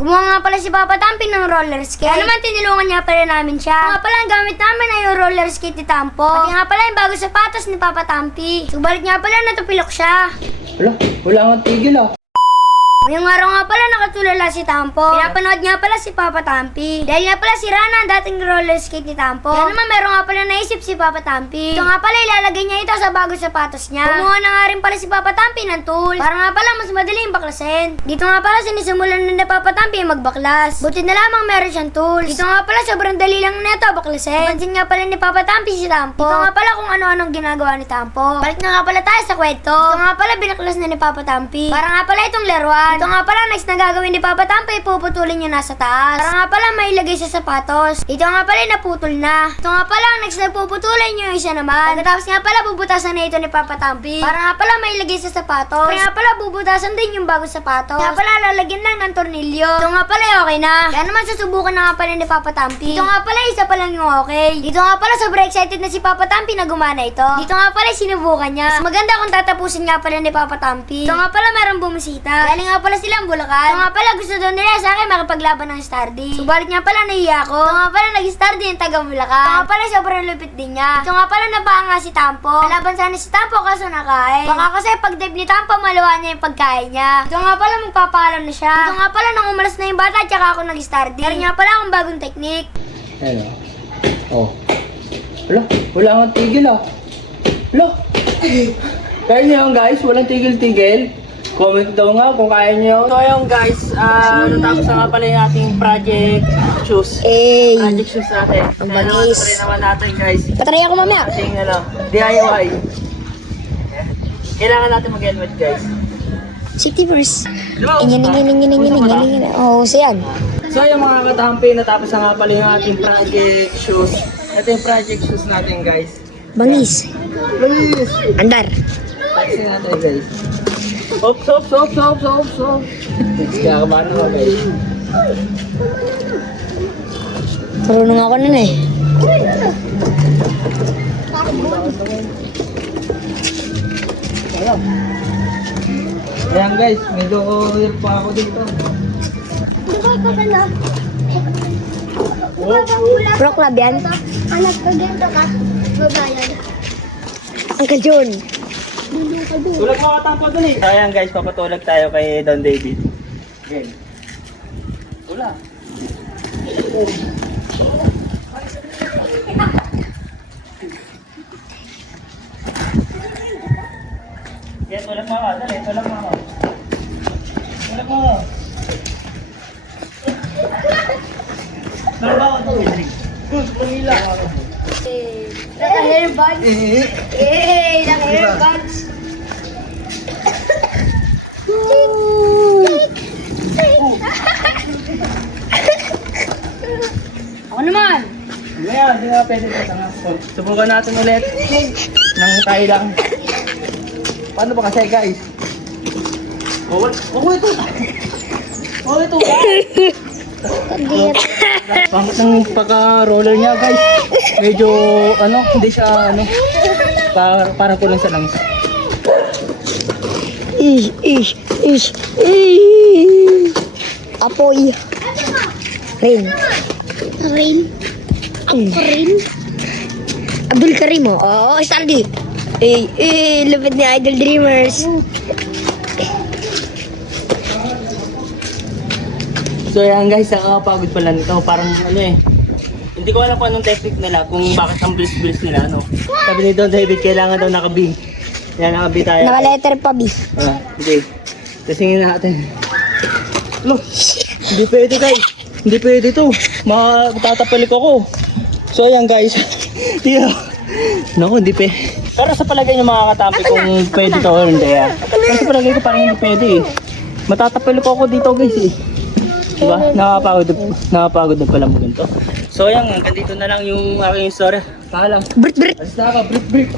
Kumuha nga pala si Papa Tampi ng roller skate. Kaya naman tinulungan niya pala namin siya. Nga pala ang gamit namin ay yung roller skate ni Tampo. Pati nga pala yung bago sapatos ni Papa Tampi. Subalit nga pala natupilok siya. Wala akong tigil ah. Ngayong araw nga pala nakatulala si Tampo. Pinapanood nga pala si Papa Tampi. Dahil nga pala si Rana ang dating roller skate ni Tampo. Kaya naman meron nga pala naisip si Papa Tampi. Ito nga pala ilalagay niya ito sa bagong sapatos niya. Kumuha na nga rin pala si Papa Tampi ng tool. Para nga pala mas madali yung baklasin. Dito nga pala sinisimulan na ni Papa Tampi yung magbaklas. Buti na lamang meron siyang tools. Dito nga pala sobrang dali lang neto baklasin. Pansin nga pala ni Papa Tampi si Tampo. Dito nga pala kung ano-anong ginagawa ni Tampo. Balik na nga pala tayo sa kwento. Dito nga pala binaklas na ni Papa Tampi. Para nga pala itong laruan. Ito nga pala next na gagawin ni Papa Tampi, puputulin niya nasa taas. Para nga pala may ilagay sa sapatos. Ito nga pala naputol na. Ito nga pala next na puputulin niyo yung isa naman. Pagkatapos nga pala bubutasan na ito ni Papa Tampi. Para nga pala may ilagay sa sapatos. Para nga pala bubutasan din yung bagong sapatos. Kaya pala lalagyan lang ng tornilyo. Ito nga pala okay na. Kaya naman susubukan na nga pala ni Papa Tampi. Ito nga pala isa pa lang yung okay. Dito nga pala sobrang excited na si Papa Tampi na gumana ito. Dito nga pala sinubukan niya. Mas maganda kung tatapusin nga pala ni Papa Tampi. Ito nga pala merong bumisita. Galing nga pala silang Bulacan. Ito nga pala gusto daw nila sa akin makipaglaban ng Stardy. Subalit nga pala nahiya ako. Ito nga pala nag-Stardy yung taga Bulacan. Ito nga pala sobrang lupit din niya. Ito nga pala nabanga si Tampo. Nalaban sana si Tampo kaso nakain. Baka kasi pag dive ni Tampo maluwa niya yung pagkain niya. Ito nga pala magpapaalam na siya. Ito nga pala nang umalas na yung bata tsaka ako nag-Stardy. Meron nga pala akong bagong technique. Ano? Oh. Wala akong tigil ah. Kaya niyo yun guys, walang tigil-tigil. Comment daw nga kung kaya niyo. So ayun guys, natapos na nga pala yung ating project shoes. Project shoes natin. Ang bangis. Kaya naman natin guys. Patry ako mamaya. Ating DIY. Kailangan natin mag-helmet guys. Safety first. Diba? Oo, so yan. So yung mga katampi, natapos na nga pala yung ating project shoes. Ito yung project shoes natin guys. Bangis. Please! Andar. Taxi natin guys. Hop. Kaya kabano mo guys. Marunong ako nun eh. Ayan guys, medyo hirap pa ako dito. Pro club yan. Anak ko dito ka. Babayan. Uncle John. Tulog mo katampo dun eh. Ayan guys, papatulag tayo kay Don David. Game. Wala. Yan, tulog mo ka. Dali, tulog mo ka. Tulog mo. Tulog mo. Pumila. Naka-hairbuds. Naka-hairbuds. Ako naman. Ngayon, hindi nga pwede ito. Subukan natin ulit. Nang tayo lang. Paano ba kasi guys? Oh, ito. Pangit ng pagka-roller niya guys. Medyo hindi siya parang kulang sa langis. Apoy. Rain. Abdul Karim oh. Oo, Stardy. Lupit ni Idol Dreamers. So yan guys, nakakapagod pala nito. Parang hindi ko alam kung anong technique nila, kung bakit ang bilis-bilis nila, Sabi ni Don David, kailangan daw naka-B. Yan, naka-B tayo. Naka-letter pa, B. Hindi. Tasingin natin. Look, hindi pwede guys. Hindi pwede to. Matatapalik ako. So ayan guys. Naku, hindi pwede. Pero sa palagay nyo mga katampi kung pwede to or hindi. Pero sa palagay ko parang hindi pwede eh. Matatapalik ako dito guys eh. Diba? Nakapagod na pala mo ganito. So ayan, hanggang dito na lang yung aking story. Paalam. Brit. Alis na ako, brit.